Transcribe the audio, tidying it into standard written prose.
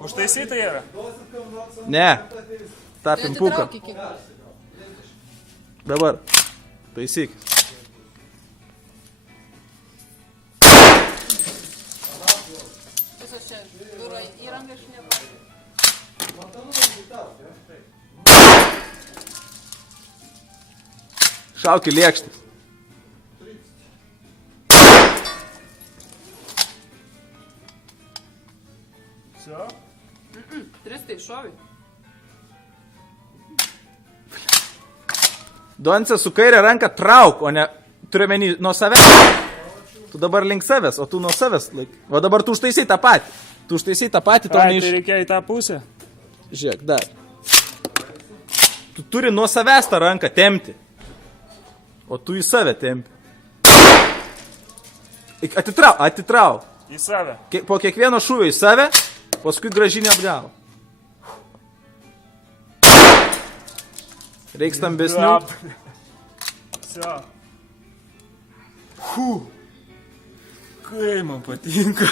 Užtaisyta yra? Ne. Ta pimpuką. Atitrauk iki. Dabar. Taisyk. Visos čia durų įranga iš nepatikė. Šauk į lėkštį. Все? 3 tai šovi. Donce su kairė ranka trauk, o ne turiuomenį nuo savęs. Tu dabar link savęs, o tu nuo savęs laik. O dabar tu užtaisai tą patį. Tu užtaisai tą patį, to Tai neiš... reikia į tą pusę? Žiūrėk, dar. Tu turi nuo savęs tą ranką tempti. O tu į save tempi. Atitrauk. Į save. Po kiekvieno šūvio į save, paskui grąžinį atgal. Reiks stambesnių. Все. Kaip man patinka.